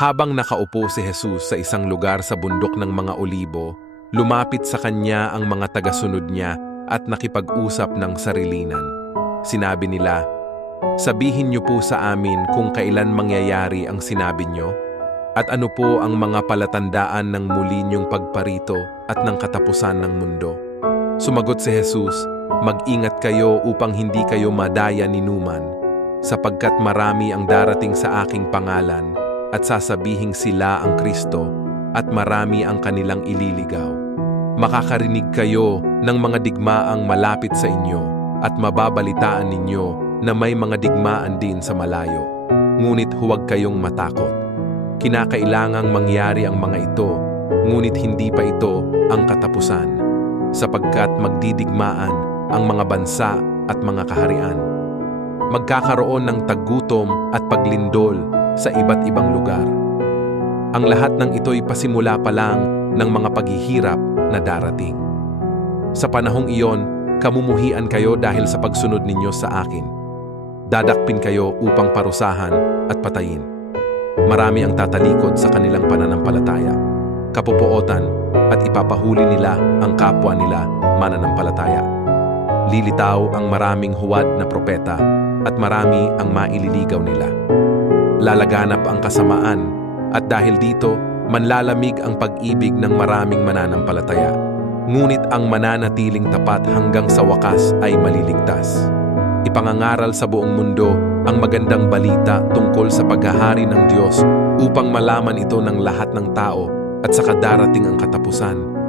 Habang nakaupo si Jesus sa isang lugar sa bundok ng mga Olibo, lumapit sa kanya ang mga tagasunod niya at nakipag-usap ng sarilinan. Sinabi nila, "Sabihin niyo po sa amin kung kailan mangyayari ang sinabi niyo, at ano po ang mga palatandaan ng muli niyong pagparito at ng katapusan ng mundo." Sumagot si Jesus, "Mag-ingat kayo upang hindi kayo madaya ni Numan, sapagkat marami ang darating sa aking pangalan at sasabihing sila ang Kristo at marami ang kanilang ililigaw. Makakarinig kayo ng mga digmaang malapit sa inyo at mababalitaan ninyo na may mga digmaan din sa malayo. Ngunit huwag kayong matakot. Kinakailangang mangyari ang mga ito, ngunit hindi pa ito ang katapusan, sapagkat magdidigmaan ang mga bansa at mga kaharian. Magkakaroon ng taggutom at paglindol sa iba't ibang lugar. Ang lahat ng ito'y pasimula pa lang ng mga paghihirap na darating. Sa panahong iyon, kamumuhian kayo dahil sa pagsunod ninyo sa akin. Dadakpin kayo upang parusahan at patayin. Marami ang tatalikod sa kanilang pananampalataya, kapupuotan, at ipapahuli nila ang kapwa nila mananampalataya. Lilitaw ang maraming huwad na propeta at marami ang maililigaw nila. Lalaganap ang kasamaan at dahil dito, manlalamig ang pag-ibig ng maraming mananampalataya. Ngunit ang mananatiling tapat hanggang sa wakas ay maliligtas. Ipangangaral sa buong mundo ang magandang balita tungkol sa paghahari ng Diyos upang malaman ito ng lahat ng tao at saka darating ang katapusan.